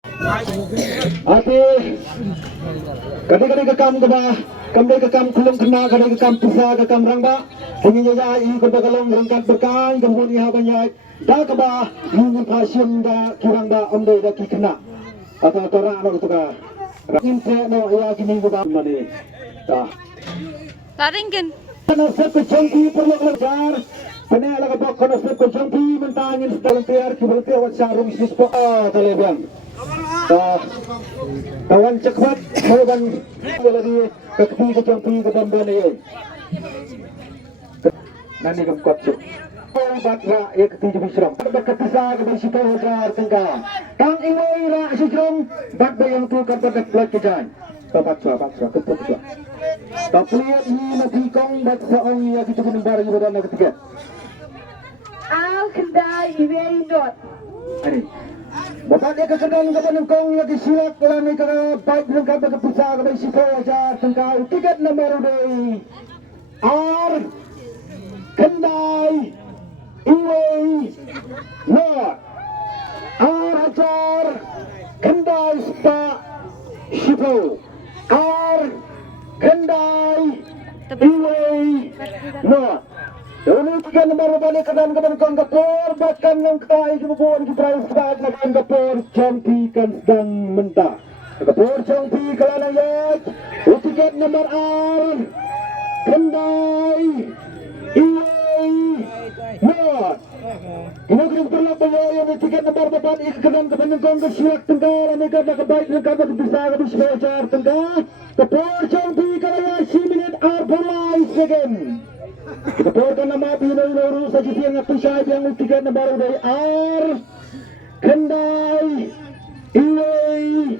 Ati kadang-kadang kekam keba kamde kekam kulung kena kadang kekam pisa kekam rangba ingin jaya ini berbagalong rangkat berkai kemudian habanya dah keba ingin pasien dah kurang ba amde dah kena atau orang anak itu ka ingin saya no ya gini keba mana dah Taringin. konsep kejangki perlu belajar benar lah keba konsep kejangki mentangin dalam tiar kiberti awak sarung bisnis po terlebih kawan cepat kawan lagi kekti kejampi ke bamban ini nanti kemkot cuk batra ya keti jebisram berketisa ke bersiko hojar tengka kang iwai ra sejrong bat bayang tu kapadak plak kejan batra ketut cuk tapi ini nanti kong bat saong ya kita menembar ibadah nak ketiga Al kendai iwai not. ini Bapak dia kesedang ke penengkong lagi silap kelani ke baik dengan kata kepisah ke bersiko ajar tengkau tiket nomor day R Kendai Iwai Not R Hajar Kendai Spa Shipo R Kendai Iwai Not Dulu tiga nomor balik ke dalam kebenaran kapur bahkan yang kai kebubuhan keberai sebaik makan kapur campikan sedang mentah kapur campi kelana yak tiket nomor R Kendai Iwai Not kemudian perlu bayar tiket nomor bapak ikut kebenaran kesilak tengah dan ikat kebaik dan kata kepisah kebisajar tengah kapur campi kelana siminit R Pulai second Keporkan nama Pinoy sa sisiyan nga pisay yang tiket na baru dari R Kendai Iwai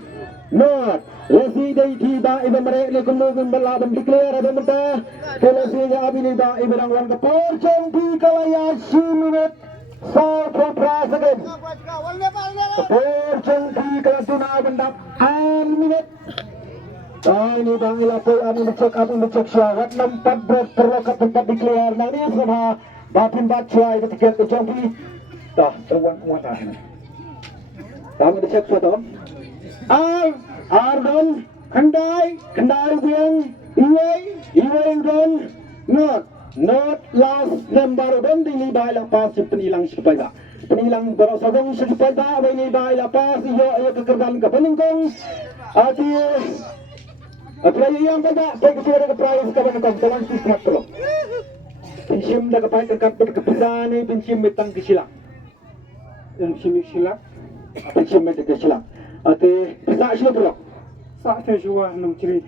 Not Lesi day tiba iba mereka ni kumugun balaban declare ada mentah Kelesi nga abi ni ba iba ng wan kaporchong di kalaya siminit sa paprasagan Kaporchong di kalatuna bandap 1 minute ini bang ilapoy amin dicek syarat 4 berat terlokat tempat declare na ini sama batin batsuai ketika kejampi dah terwan tahan kami dicek suatu Ardon Kendai Biang Iwai Don Not last number don dinibay lapas penilang sepeda penilang berosogong sepeda dinibay lapas iyo kekerdan kepeningkong ati Apalagi yang benda, baik kita ada prize kawan kawan sistem terus. Pensiun dah kapan terkat berkepesan ini pensiun metang kesilak. Pensiun metang kesilak. Ate pesak sila terus. Sak shawar nang ciri.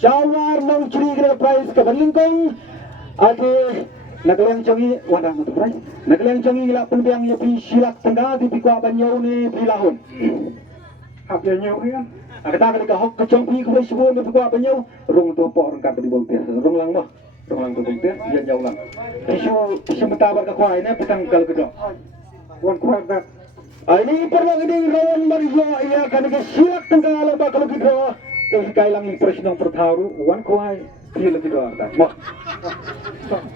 Shawar nang ciri kita prize kawan lingkong. Ate nagalang canggih wadah tu prize. Nagalang canggih lah pun yang ia silak tengah di pikwa banyau ni pilahun. Apa yang ya? Kata kali kahok kecompi kubai sebuah ni buka apa nyau rong tu pok rong kata di bawah tiar rong lang mah rong lang tu bawah tiar dia jauh lang isu mentabar ke kuai ni petang kal kedok Wan kuat dah. ini perlu ini rawan marijo ia kan ke silak tengah laba kalau kita terus kai lang impression ng pertaru wan kuai pilih kita ada mah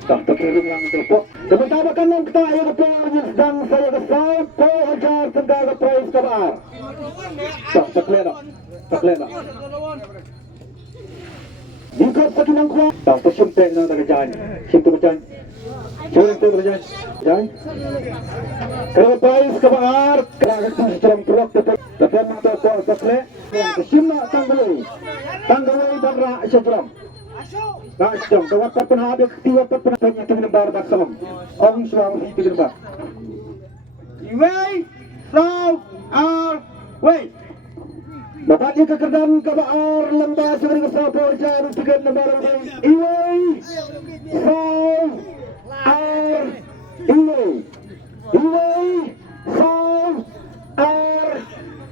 tak terkirim lang tu pok sementara kan yang kita ayat pok sedang saya kesal pok hajar tengah ke price kabar tak lena. Dikot sa kinang kuha. Tapos siyempre na nagajan. Siyempre ba dyan? Siyempre ba dyan? Dyan? Kalau pais kabar, kailangan sa silang prok. Tapi ang mga to takle. Simna tanggalay barra siya drum. Rasyong, kawat pa panhabig, tiwat pa panhabig ito ng barbak sa mga. Ang suwang hiti ng bar. Iway, South, wait. Bapak dia kekerdan kabar lembah sebagai sapor jarum tiket nomor Iwai Saw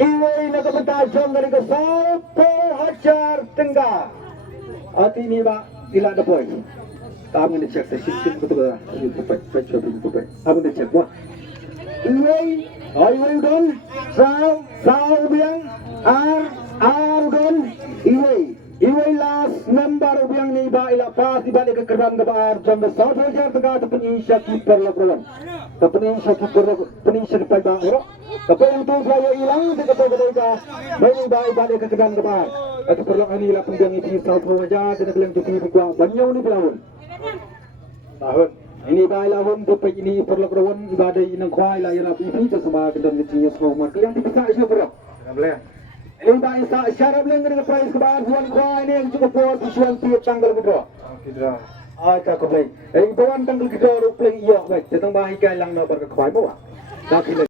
Iwai nakabentajong dari ke Sapo Hajar Tengah hati ini pak tidak ada poin kamu dicek sistem ketua kamu dicek wah Iwai Don Saw Biang Ardon Iwai last number Biang ni ba ila pas di balik ke kerban ke bar jam besar saja tengah tu penyisya kiper lakukan Kapani sakit kapani serpai bang ero. Kapani yang tu saya hilang di kapal kedai Bayi bayi balik ke kedan depan. Atau perlahan ini lah penggang itu South Waja dan kelang tu tiba kuah banyak ni belawon. Tahun. Ini bayi lahun dapat ini perlu kerawan ibadah inang kuai lah yang api itu sama kedan itu semua. Yang dipisah siapa bro? Boleh. Ini bayi syarat beleng dengan price kebahan buan kuai ini yang cukup buat visual tiap tanggal kedua. Kedua. Kau boleh. Bawan tanggal kedua rupiah iya baik. Tentang bayi kai lang na pergi kuai bawa.